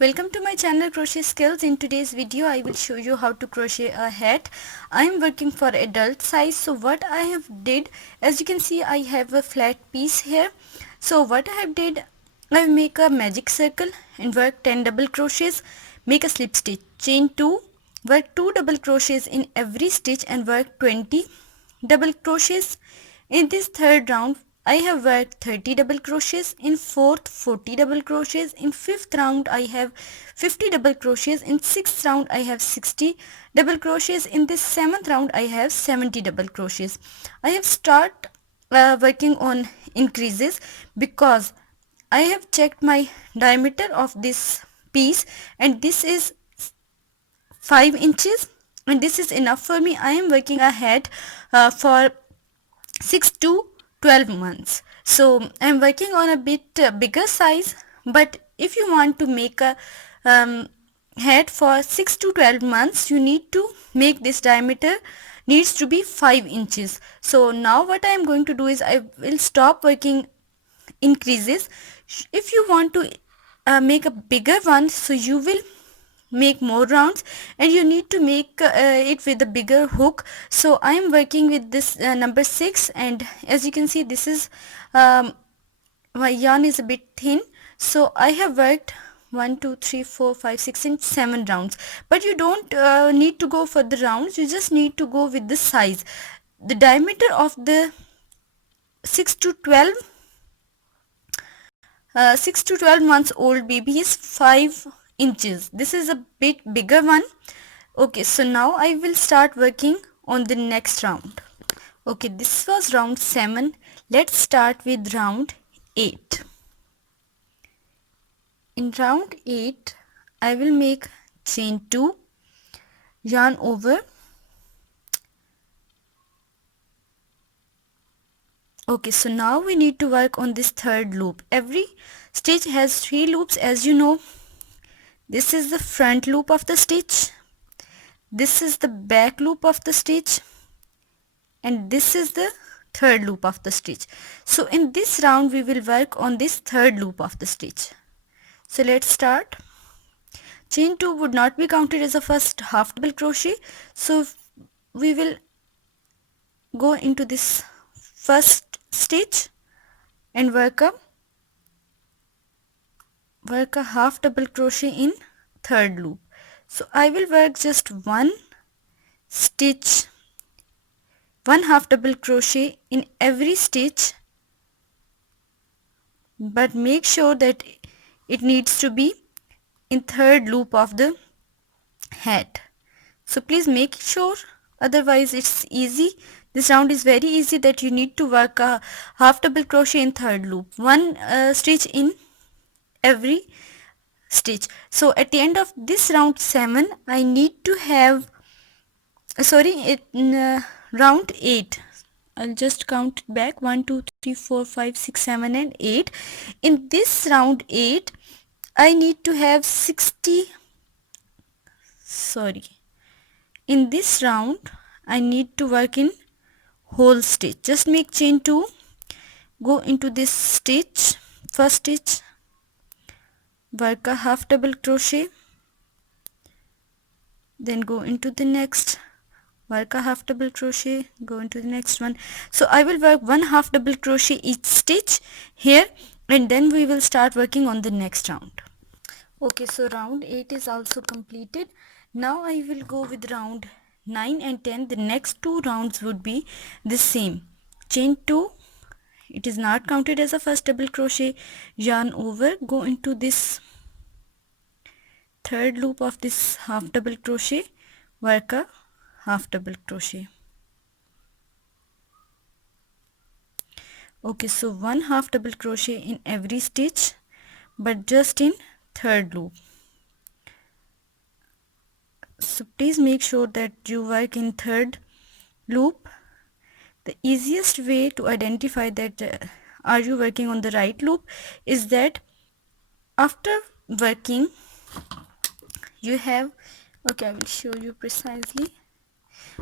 Welcome to my channel Crochet Skills. In today's video I will show you how to crochet a hat. I am working for adult size. So what I have did, as you can see, I have a flat piece here. So what I have did, I make a magic circle and work 10 double crochets, make a slip stitch, chain 2, work 2 double crochets in every stitch and work 20 double crochets. In this third round I have worked 30 double crochets, in fourth 40 double crochets, in fifth round I have 50 double crochets, in sixth round I have 60 double crochets, in this seventh round I have 70 double crochets. I have start working on increases because I have checked my diameter of this piece and this is 5 inches and this is enough for me. I am working ahead for 6 to 12 months. So I'm working on a bit bigger size, but if you want to make a head for 6 to 12 months, you need to make this diameter needs to be 5 inches. So now what I am going to do is I will stop working increases. If you want to make a bigger one, so you will make more rounds and you need to make it with a bigger hook. So I am working with this number 6, and as you can see this is my yarn is a bit thin, so I have worked 1 2 3 4 5 6 and 7 rounds. But you don't need to go for the rounds, you just need to go with the size. The diameter of the 6 to 12 6 to 12 months old baby is 5 inches. This is a bit bigger one. Okay, so now I will start working on the next round. Okay, this was round 7. Let's start with round 8. In round 8 I will make chain 2, yarn over. Okay, so now we need to work on this third loop. Every stitch has 3 loops, as you know. This is the front loop of the stitch, this is the back loop of the stitch, and this is the third loop of the stitch. So in this round we will work on this third loop of the stitch. So let's start. Chain 2 would not be counted as a first half double crochet, so we will go into this first stitch and work a half double crochet in third loop. So I will work just one stitch, one half double crochet in every stitch, but make sure that it needs to be in third loop of the hat. So please make sure, otherwise it's easy. This round is very easy that you need to work a half double crochet in third loop, one stitch in every stitch. So at the end of this round 7 I need to have round 8, I'll just count it back, 1 2 3 4 5 6 7 and 8. In this round 8 I need to have 60, in this round I need to work in whole stitch. Just make chain 2, go into this stitch, first stitch, work a half double crochet, then go into the next, work a half double crochet, go into the next one. So I will work one half double crochet each stitch here, and then we will start working on the next round. Okay, so round 8 is also completed. Now I will go with round 9 and 10. The next two rounds would be the same. Chain 2, it is not counted as a first double crochet, yarn over, go into this third loop of this half double crochet, work a half double crochet. Okay, so one half double crochet in every stitch, but just in third loop. So please make sure that you work in third loop. The easiest way to identify that are you working on the right loop is that after working you have, okay, I will show you precisely.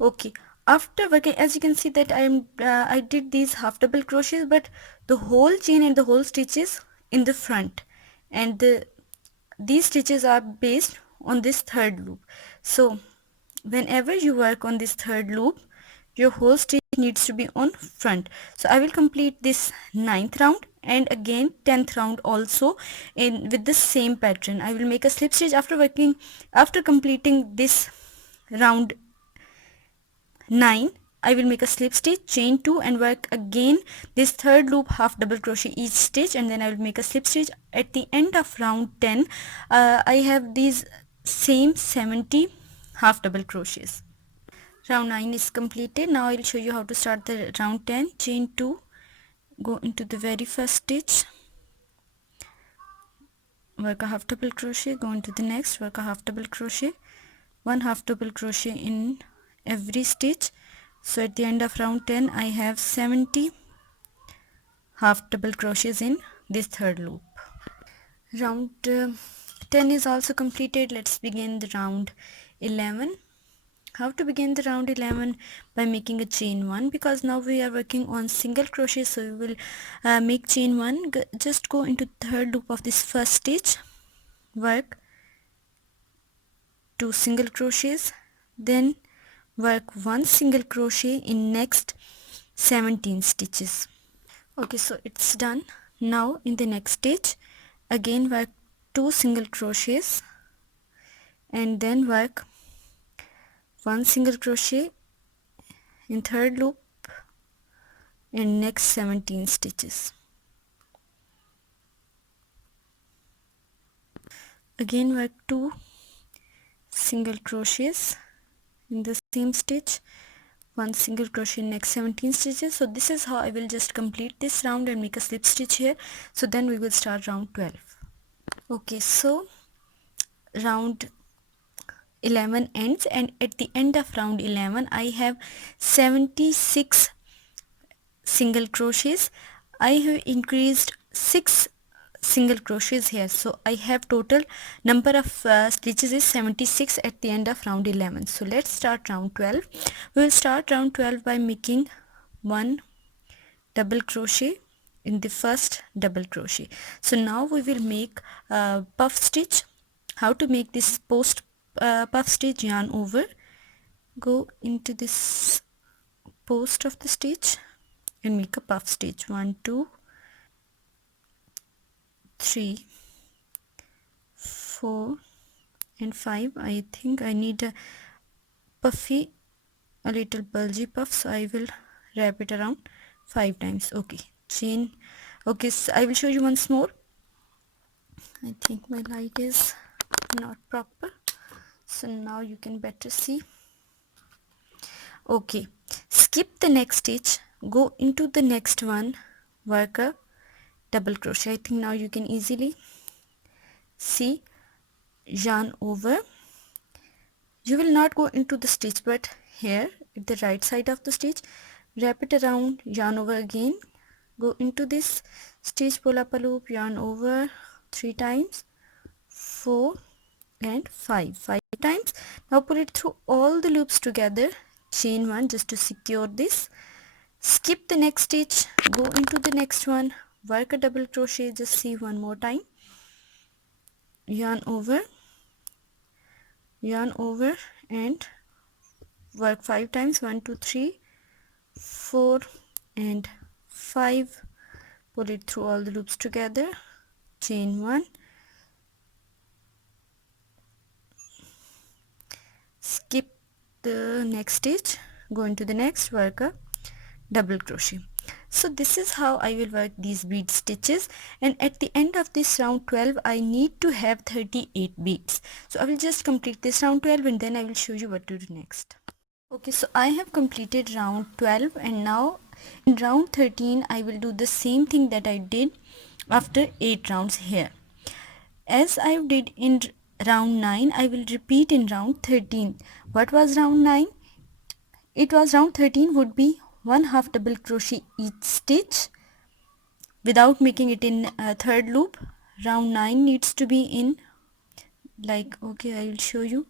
Okay, after working, as you can see that I did these half double crochets, but the whole chain and the whole stitch is in the front, and the these stitches are based on this third loop. So whenever you work on this third loop, your whole stitch needs to be on front. So I will complete this 9th round and again 10th round also in with the same pattern. I will make a slip stitch after completing this round 9. I will make a slip stitch, chain 2 and work again this third loop, half double crochet each stitch, and then I will make a slip stitch at the end of round 10. I have these same 70 half double crochets. Round 9 is completed. Now I will show you how to start the round 10. Chain 2, go into the very first stitch, work a half double crochet, go into the next, work a half double crochet, one half double crochet in every stitch. So at the end of round 10 I have 70 half double crochets in this third loop. Round 10 is also completed. Let's begin the round 11. How to begin the round 11? By making a chain 1, because now we are working on single crochet, so we will make chain 1. Just go into third loop of this first stitch, work 2 single crochets, then work 1 single crochet in next 17 stitches. Okay, so it's done. Now in the next stitch again work 2 single crochets and then work 1 single crochet in third loop in next 17 stitches. Again work 2 single crochets in the same stitch, 1 single crochet in next 17 stitches. So this is how I will just complete this round and make a slip stitch here. So then we will start round 12. Okay, so round 11 ends, and at the end of round 11 I have 76 single crochets. I have increased 6 single crochets here, so I have total number of stitches is 76 at the end of round 11. So let's start round 12. We will start round 12 by making 1 double crochet in the first double crochet. So now we will make a puff stitch. How to make this post puff stitch? Yarn over, go into this post of the stitch and make a puff stitch. 1 2 3 4 and 5. I think I need a puffy, a little bulgy puff, so I will wrap it around 5 times. Okay, chain. Okay, so I will show you once more. I think my light is not proper, so now you can better see. Okay, skip the next stitch, go into the next one, work a double crochet. I think now you can easily see. Yarn over, you will not go into the stitch but here at the right side of the stitch, wrap it around, yarn over again, go into this stitch, pull up a loop, yarn over 3 times, 4 and 5 times. Now pull it through all the loops together, chain 1 just to secure this, skip the next stitch, go into the next one, work a double crochet, just see one more time, yarn over and work 5 times, 1 2 3 4 and 5, pull it through all the loops together, chain 1, skip the next stitch, go into the next, work a double crochet. So this is how I will work these bead stitches, and at the end of this round 12 I need to have 38 beads. So I will just complete this round 12 and then I will show you what to do next. Okay, so I have completed round 12 and now in round 13 I will do the same thing that I did after 8 rounds here. As I did in round 9, I will repeat in round 13. What was round 9? It was round 13 would be 1 half double crochet each stitch without making it in third loop. Round 9 needs to be in like, okay, I will show you.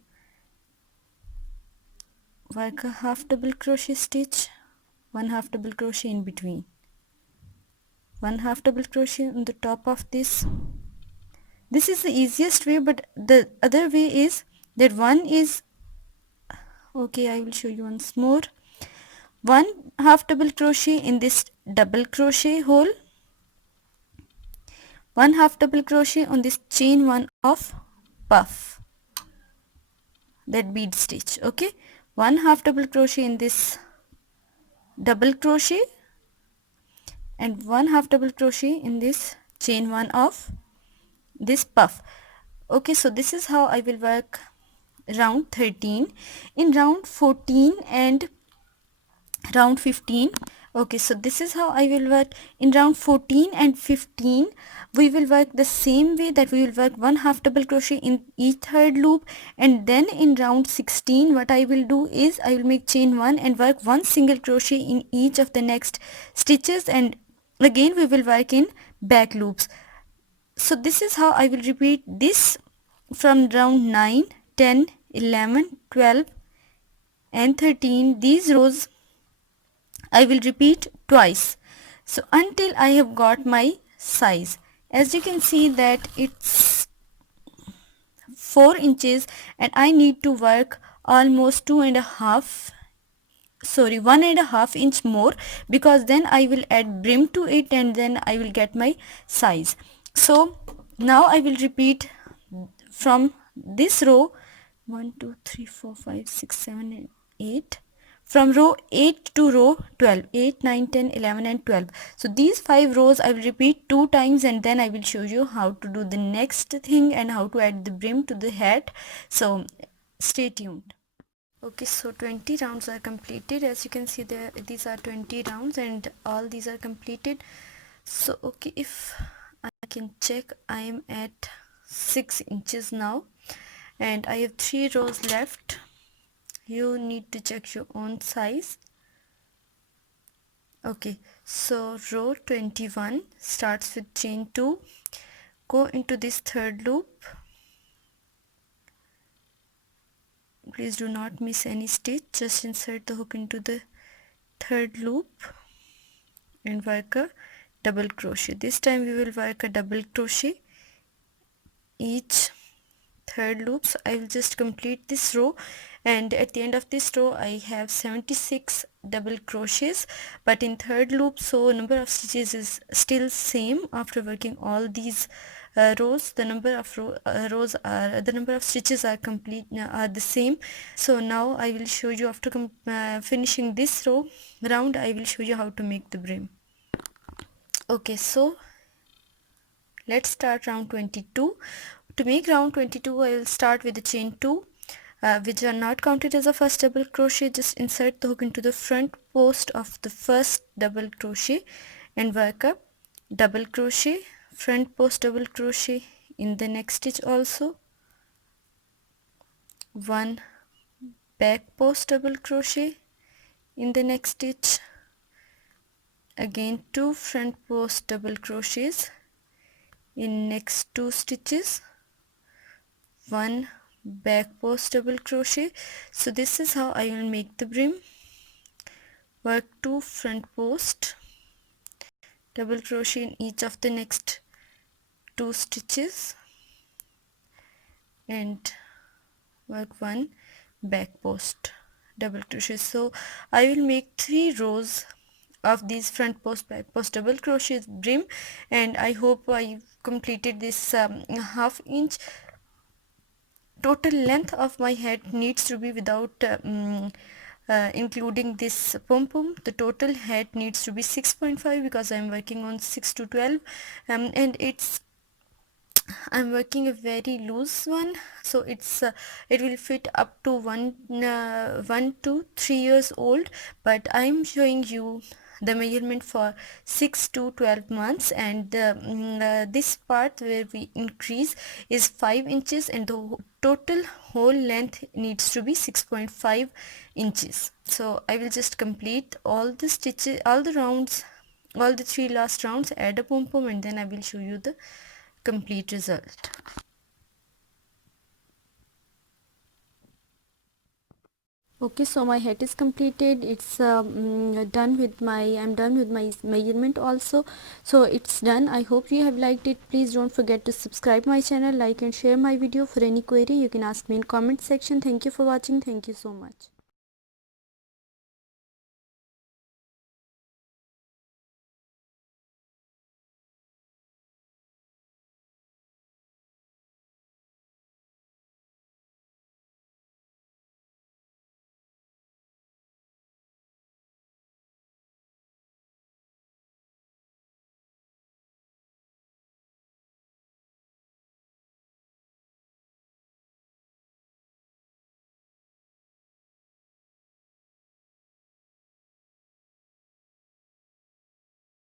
Work a half double crochet stitch, 1 half double crochet in between, 1 half double crochet on the top of this This is the easiest way, but the other way is that one is, okay, I will show you once more. One half double crochet in this double crochet hole, one half double crochet on this chain one of puff, that bead stitch. Okay, one half double crochet in this double crochet and one half double crochet in this chain one of this puff. Okay, so this is how I will work round 13. In round 14 and round 15, okay, so this is how I will work in round 14 and 15. We will work the same way, that we will work one half double crochet in each third loop, and then in round 16 what I will do is I will make chain one and work one single crochet in each of the next stitches, and again we will work in back loops. So this is how I will repeat this from round 9, 10, 11, 12 and 13. These rows I will repeat twice, so until I have got my size. As you can see that it's 4 inches and I need to work almost 1.5 inch more, because then I will add brim to it and then I will get my size. So now I will repeat from this row 1 2 3 4 5 6 7 and 8, from row 8 to row 12, 8 9 10 11 and 12. So these 5 rows I will repeat 2 times, and then I will show you how to do the next thing and how to add the brim to the hat. So stay tuned. Okay, so 20 rounds are completed. As you can see there, these are 20 rounds and all these are completed. So okay, if I can check, I am at 6 inches now and I have 3 rows left. You need to check your own size. Okay, so row 21 starts with chain 2, go into this third loop. Please do not miss any stitch, just insert the hook into the third loop and work a double crochet. This time we will work a double crochet each third loop. So I will just complete this row, and at the end of this row I have 76 double crochets, but in third loop, so number of stitches is still same. After working all these rows, the number of the number of stitches are are the same. So now I will show you, after finishing this row round, I will show you how to make the brim. Okay, so let's start round 22. To make round 22, I will start with the chain 2, which are not counted as a first double crochet. Just insert the hook into the front post of the first double crochet and work a double crochet, front post double crochet in the next stitch, also one back post double crochet in the next stitch, again 2 front post double crochets in next 2 stitches, one back post double crochet. So this is how I will make the brim. Work 2 front post double crochet in each of the next 2 stitches and work 1 back post double crochet. So I will make 3 rows of these front post back post double crochet brim, and I hope I completed this half inch. Total length of my hat needs to be, without including this pom pom, the total hat needs to be 6.5, because I'm working on 6 to 12, and I'm working a very loose one, so it will fit up to 1 to 3 years old, but I'm showing you the measurement for 6 to 12 months, and this part where we increase is 5 inches, and the total whole length needs to be 6.5 inches. So I will just complete all the stitches, all the rounds, all the 3 last rounds, add a pom pom, and then I will show you the complete result. Okay, so my hat is completed. It's done with my, I'm done with my measurement also. So it's done. I hope you have liked it. Please don't forget to subscribe my channel, like and share my video. For any query you can ask me in comment section. Thank you for watching. Thank you so much.